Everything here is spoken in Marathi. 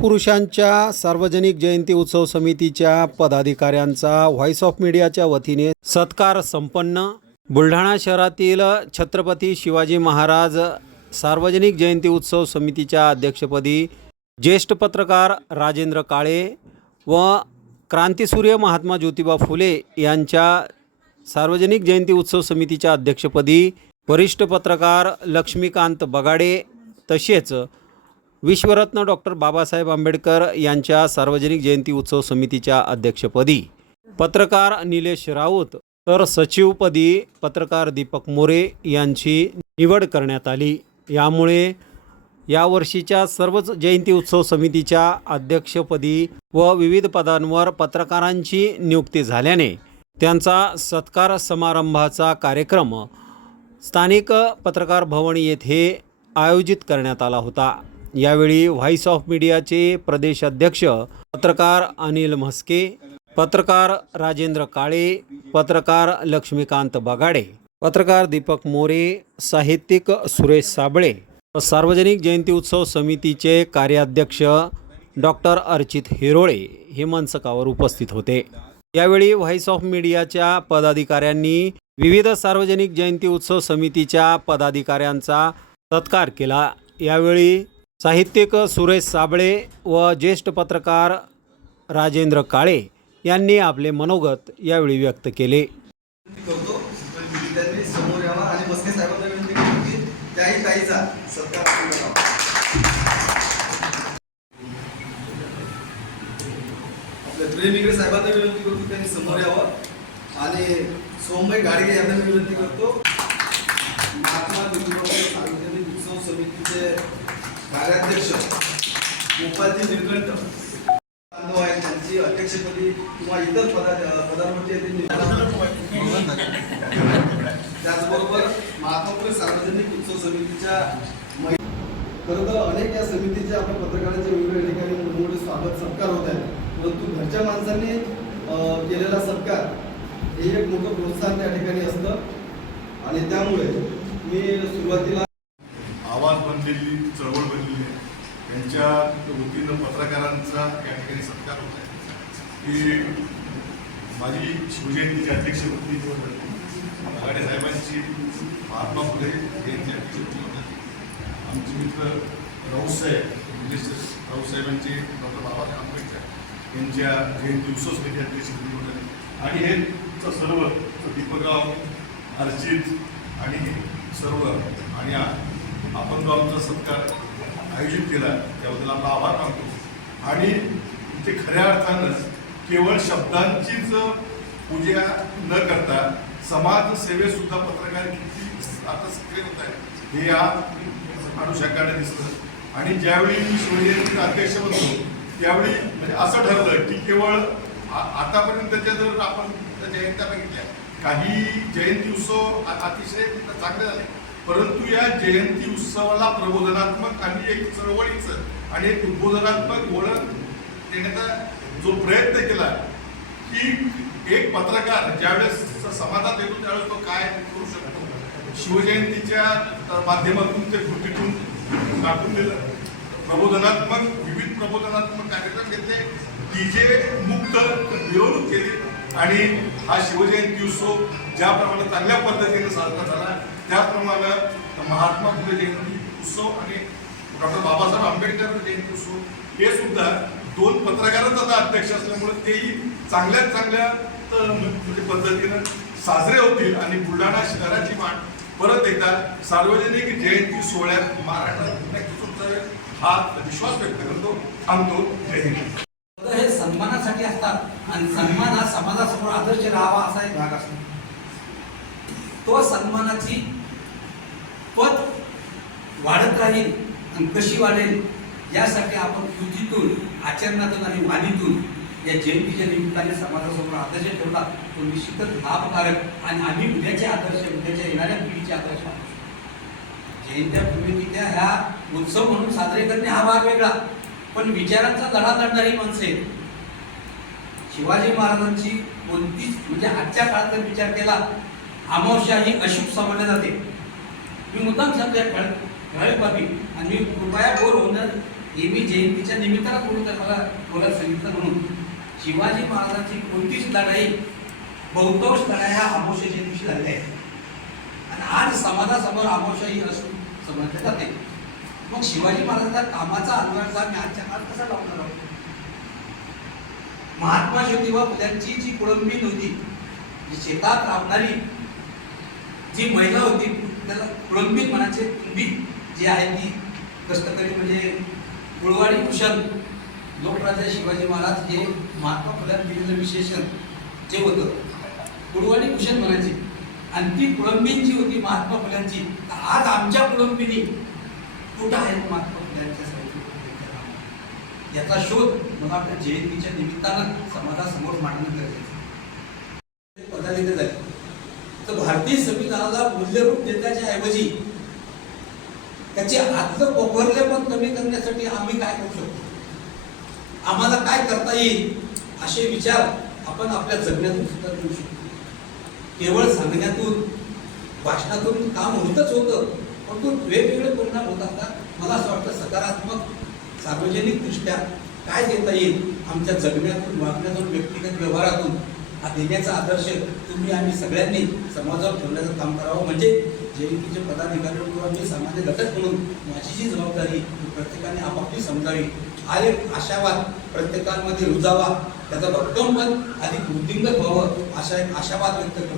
महापुरुषांच्या सार्वजनिक जयंती उत्सव समितीच्या पदाधिकाऱ्यांचा व्हॉइस ऑफ मीडियाच्या वतीने सत्कार संपन्न. बुलढाणा शहरातील छत्रपती शिवाजी महाराज सार्वजनिक जयंती उत्सव समितीच्या अध्यक्षपदी ज्येष्ठ पत्रकार राजेंद्र काळे व क्रांतिसूर्य महात्मा ज्योतिबा फुले यांच्या सार्वजनिक जयंती उत्सव समितीच्या अध्यक्षपदी वरिष्ठ पत्रकार लक्ष्मीकांत बगाडे तसेच विश्वरत्न डॉक्टर बाबासाहेब आंबेडकर यांच्या सार्वजनिक जयंती उत्सव समितीच्या अध्यक्षपदी. पत्रकार निलेश राऊत तर सचिवपदी पत्रकार दीपक मोरे यांची निवड करण्यात आली. यामुळे यावर्षीच्या सर्वच जयंती उत्सव समितीच्या अध्यक्षपदी व विविध पदांवर पत्रकारांची नियुक्ती झाल्याने त्यांचा सत्कार समारंभाचा कार्यक्रम स्थानिक पत्रकार भवन येथे आयोजित करण्यात आला होता. यावेळी व्हॉइस ऑफ मीडियाचे प्रदेशाध्यक्ष पत्रकार अनिल म्हस्के पत्रकार राजेंद्र काळे पत्रकार लक्ष्मीकांत बगाडे पत्रकार दीपक मोरे साहित्यिक सुरेश साबळे सार्वजनिक जयंती उत्सव समितीचे कार्याध्यक्ष डॉक्टर अर्चित हिरोळे हे मंचकावर उपस्थित होते. यावेळी व्हॉइस ऑफ मीडियाच्या पदाधिकाऱ्यांनी विविध सार्वजनिक जयंती उत्सव समितीच्या पदाधिकाऱ्यांचा सत्कार केला. यावेळी साहित्यिक सुरेश साबळे व ज्येष्ठ पत्रकार राजेंद्र काळे यांनी आपले मनोगत यावेळी व्यक्त केले. आणि साहेबांना विनंती करतो त्यांनी समोर यावं आणि सोमबाई गाडगे यांना विनंती करतो. महात्मा ज्योतिबा फुले सार्वजनिक उत्सव समितीचे कार्याध्यक्ष गोपालजी निलकंठ बांधव आहेत त्यांची अध्यक्षपदी किंवा इतर पदा पदांवरती त्यांनी त्याचबरोबर महात्मा सार्वजनिक उत्सव समितीच्या महि- खरं तर अनेक या समितीचे आपल्या पत्रकारांचे वेगवेगळ्या ठिकाणी मोठमोठे स्वागत सत्कार होत आहेत. परंतु घरच्या माणसांनी केलेला सत्कार हे एक मोठं प्रोत्साहन त्या ठिकाणी असतं. आणि त्यामुळे मी सुरुवातीला बनलेली चळवळ बनलेली आहे. त्यांच्या वतीनं पत्रकारांचा या ठिकाणी सत्कार होत आहे. की माझी शिवजयंतीची अध्यक्षपदी निवड झाली आघाडे साहेबांची महात्मा फुले यांची अध्यक्षपदी निवड आमचे मित्र राऊसाहेब निलेश राऊसाहेबांचे डॉक्टर बाबासाहेब आंबेडकर यांच्या जयंती उत्सव समिती अध्यक्षपदी निवड झाली आणि हे सर्व दीपकराव अर्जित आणि सर्व आणि आपण जो आमचा सत्कार आयोजित केला त्याबद्दल आपला आभार मानतो. आणि ते खऱ्या अर्थानंच केवळ शब्दांचीच पूजा न करता समाज सेवेसुद्धा पत्रकार किती आता सक्रिय होत आहे हे या अनुषंगाने दिसतं. आणि ज्यावेळी मी शिवजयंतीचा अध्यक्ष बनतो त्यावेळी म्हणजे असं ठरलं की केवळ आ- आतापर्यंतच्या जर आपण त्या जयंत्या बघितल्या काही जयंती उत्सव अतिशय चांगले झाले. परंतु या जयंती उत्सवाला प्रबोधनात्मक आणि एक चळवळीचं आणि एक उद्बोधनात्मक वळण देण्याचा जो प्रयत्न केला की एक पत्रकार ज्यावेळेस समाजात येतो त्यावेळेस तो काय करू शकतो? शिवजयंतीच्या माध्यमातून ते कृतीतून दाखवून दिलं. प्रबोधनात्मक विविध प्रबोधनात्मक कार्यक्रम घेतले डीजे मुक्त मिरवणूक केली आणि हा शिवजयंती उत्सव ज्याप्रमाणे चांगल्या पद्धतीने साजरा झाला त्याप्रमाणे महात्मा फुले जयंती उत्सव आणि डॉक्टर बाबासाहेब आंबेडकर जयंती उत्सव हे सुद्धा दोन पत्रकारच आता अध्यक्ष असल्यामुळे तेही चांगल्यात चांगल्या म्हणजे पद्धतीनं साजरे होतील आणि बुलढाणा शहराची मान परत एकदा सार्वजनिक जयंती सोहळ्यात महाराष्ट्रात नक्कीच उतरेल हा विश्वास व्यक्त करतो थांबतो. जय हिंद. हे सन्मानासाठी असतात आणि सन्मान हा समाजासमोर आदर्श राहावा असा एक भाग असतो. तो सन्मानाची पद वाढत राहील आणि कशी वाढेल यासाठी आपण कृतीतून आचरणातून आणि वाणीतून या जयंतीच्या निमित्ताने समाजासमोर आदर्श ठेवला तो निश्चितच लाभकारक आणि आम्ही उद्याचे आदर्श उद्याच्या येणाऱ्या पिढीचे आदर्श जयंत्या पुण्यतिथ्या ह्या उत्सव म्हणून साजरे करणे हा भाग वेगळा. पण विचारांचा लढा लढणारी माणसे शिवाजी महाराजांची कोणतीच म्हणजे आजच्या काळात जर विचार केला अमावस्या ही अशुभ समजल्या जाते. मी मुद्दाम सांगतोय ठराविक बाबी आणि मी कृपया बोर होणार हे मी जयंतीच्या निमित्तानं बोलत आहे मला बोलायला सांगितलं म्हणून. शिवाजी महाराजांची कोणतीच लढाई बहुतांश लढाया ह्या आमोशाच्या दिवशी झालेल्या आहेत. आणि आज समाजासमोर आमोशाही असून समजले जाते. मग शिवाजी महाराजांचा कामाचा अनुवाद मी आजच्या काळात कसा लावणार आहोत? महात्मा ज्योतिबा फुल्यांची जी कुळंबी होती जी शेतात राबणारी जी महिला होती त्याला कुळंबीत म्हणायचे कुंबी जी आहे ती कष्टकरी म्हणजे गुळवाडी कुशल लोकराजा शिवाजी महाराज हे महात्मा फुल्यात दिलेलं विशेषण जे होतं कुळवाडी कुशल म्हणायचे. आणि ती कुळंबींची होती महात्मा फुल्यांची तर आज आमच्या कुळंबिनी कुठं आहेत महात्मा फुल्यांच्या याचा शोध मला आपल्या जयंतीच्या निमित्तानं समाजासमोर मांडणं गरजेचं पदाधिकारी झाले. भारतीय संविधानाला मूल्यरूप देण्याच्या ऐवजी त्याचे आतलं पोखरले पण कमी करण्यासाठी आम्ही काय करू शकतो? आम्हाला काय करता येईल असे विचार आपण आपल्या जगण्यातून सुद्धा करू शकतो. केवळ सांगण्यातून भाषणातून काम होतच होतं पण तो वेगवेगळे परिणाम होत असतात. मला असं वाटतं सकारात्मक सार्वजनिकदृष्ट्या काय देता येईल आमच्या जगण्यातून वागण्यातून व्यक्तिगत व्यवहारातून हा देण्याचा आदर्श तुम्ही आम्ही सगळ्यांनी समाजावर ठेवण्याचं काम करावं. म्हणजे जयंतीचे पदाधिकारी किंवा मी सामान्य घटक म्हणून माझी जी जबाबदारी प्रत्येकाने आपापली समजावी. हा एक आशावाद प्रत्येकामध्ये रुजावा. त्याचा भक्कम पण अधिक वृद्धिंगत व्हावं अशा एक आशावाद व्यक्त करतो.